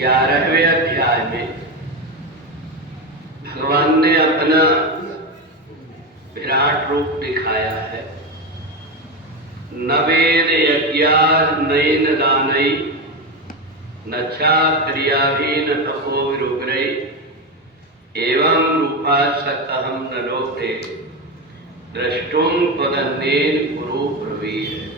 11वें अध्याय में भगवान ने अपना विराट रूप दिखाया है। नवेद यज्ञा नयन दानई नच्छा क्रियाभीन तपो विरुग्रई एवं रूपा सतहम नरोते द्रष्टुम पदन्नेन कुरु प्रवीर।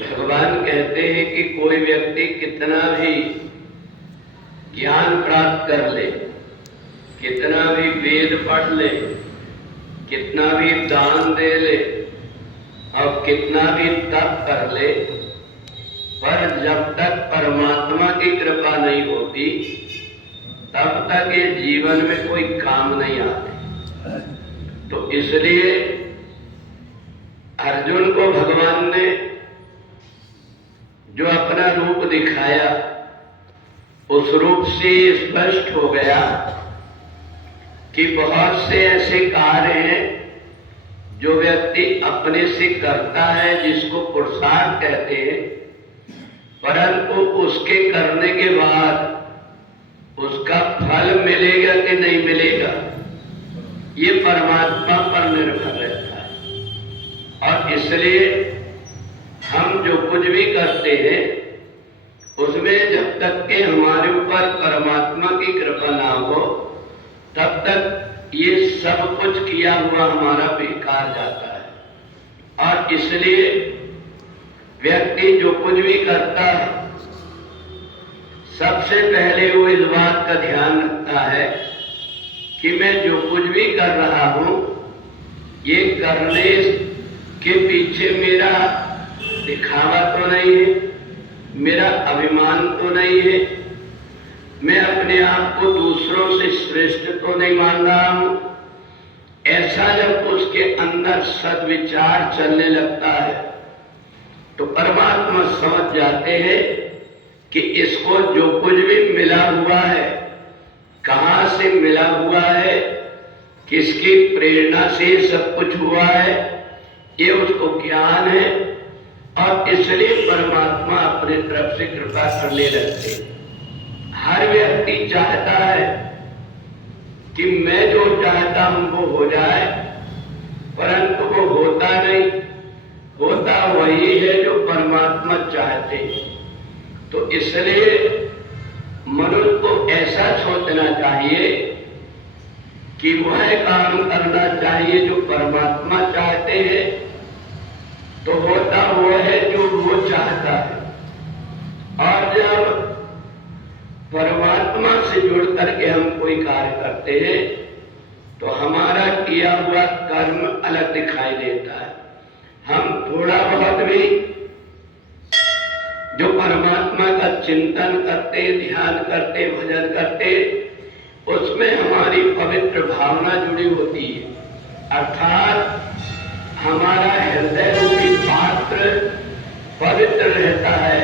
भगवान कहते हैं कि कोई व्यक्ति कितना भी ज्ञान प्राप्त कर ले, कितना भी वेद पढ़ ले, कितना भी दान दे ले और कितना भी तप कर ले, पर जब तक परमात्मा की कृपा नहीं होती तब तक ये जीवन में कोई काम नहीं आते। तो इसलिए अर्जुन को भगवान ने जो अपना रूप दिखाया उस रूप से स्पष्ट हो गया कि बहुत से ऐसे कार्य हैं जो व्यक्ति अपने से करता है, जिसको पुरुषार्थ कहते हैं, परंतु उसके करने के बाद उसका फल मिलेगा कि नहीं मिलेगा ये परमात्मा पर निर्भर रहता है। और इसलिए हम जो कुछ भी करते हैं उसमें जब तक के हमारे ऊपर परमात्मा की कृपा ना हो तब तक ये सब कुछ किया हुआ हमारा बेकार जाता है। और इसलिए व्यक्ति जो कुछ भी करता है सबसे पहले वो इस बात का ध्यान रखता है कि मैं जो कुछ भी कर रहा हूं ये करने के पीछे मेरा दिखावा तो नहीं है, मेरा अभिमान तो नहीं है, मैं अपने आप को दूसरों से श्रेष्ठ तो नहीं मान रहा हूं। ऐसा जब उसके अंदर सद्विचार चलने लगता है तो परमात्मा समझ जाते हैं कि इसको जो कुछ भी मिला हुआ है, कहां से मिला हुआ है, किसकी प्रेरणा से सब कुछ हुआ है, ये उसको ज्ञान है। और इसलिए परमात्मा अपनी तरफ से कृपा करने लगते। हर व्यक्ति चाहता है कि मैं जो चाहता हूं वो हो जाए, परंतु वो होता नहीं, होता वही है जो परमात्मा चाहते हैं। तो इसलिए मनुष्य को ऐसा सोचना चाहिए कि वह काम करना चाहिए जो परमात्मा चाहते हैं, तो होता वो है जो वो चाहता है। और जब परमात्मा से जुड़ करके हम कोई कार्य करते हैं तो हमारा किया हुआ कर्म अलग दिखाई देता है। हम थोड़ा बहुत भी जो परमात्मा का चिंतन करते, ध्यान करते, भजन करते, उसमें हमारी पवित्र भावना जुड़ी होती है। अर्थात हमारा हृदय रूपी पात्र पवित्र रहता है।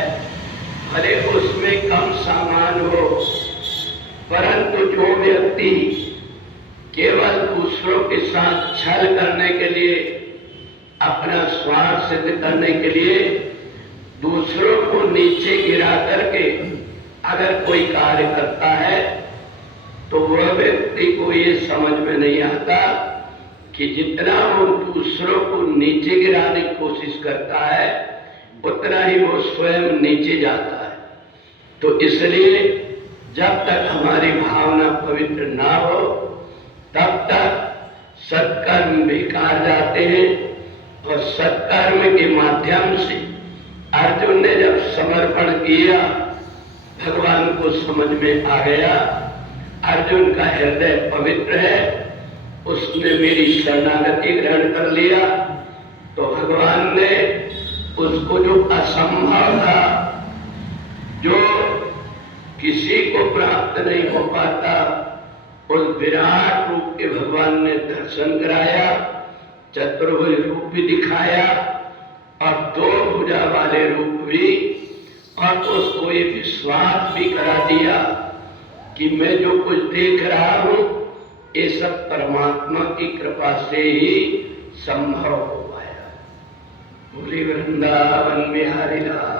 भले उसमें कम सामान हो, परंतु जो व्यक्ति केवल दूसरों के साथ छल करने के लिए, अपना स्वार्थ सिद्ध करने के लिए दूसरों को नीचे गिरा करके अगर कोई कार्य करता है तो वह व्यक्ति को ये समझ में नहीं आता कि जितना वो दूसरों को नीचे गिराने की कोशिश करता है उतना ही वो स्वयं नीचे जाता है। तो इसलिए जब तक हमारी भावना पवित्र ना हो तब तक सत्कर्म बेकार जाते हैं। और सत्कर्म के माध्यम से अर्जुन ने जब समर्पण किया भगवान को समझ में आ गया अर्जुन का हृदय पवित्र है, उसने मेरी शरणागति ग्रहण कर लिया। तो भगवान ने उसको जो असंभव था, जो किसी को प्राप्त नहीं हो पाता, उस विराट रूप के भगवान ने दर्शन कराया, चतुर्भुज रूप भी दिखाया और 2 भुजा वाले रूप भी, और उसको ये विश्वास भी करा दिया कि मैं जो कुछ देख रहा हूं ये सब परमात्मा की कृपा से ही संभव हो पाया। बोले वृंदावन बिहारी लाल।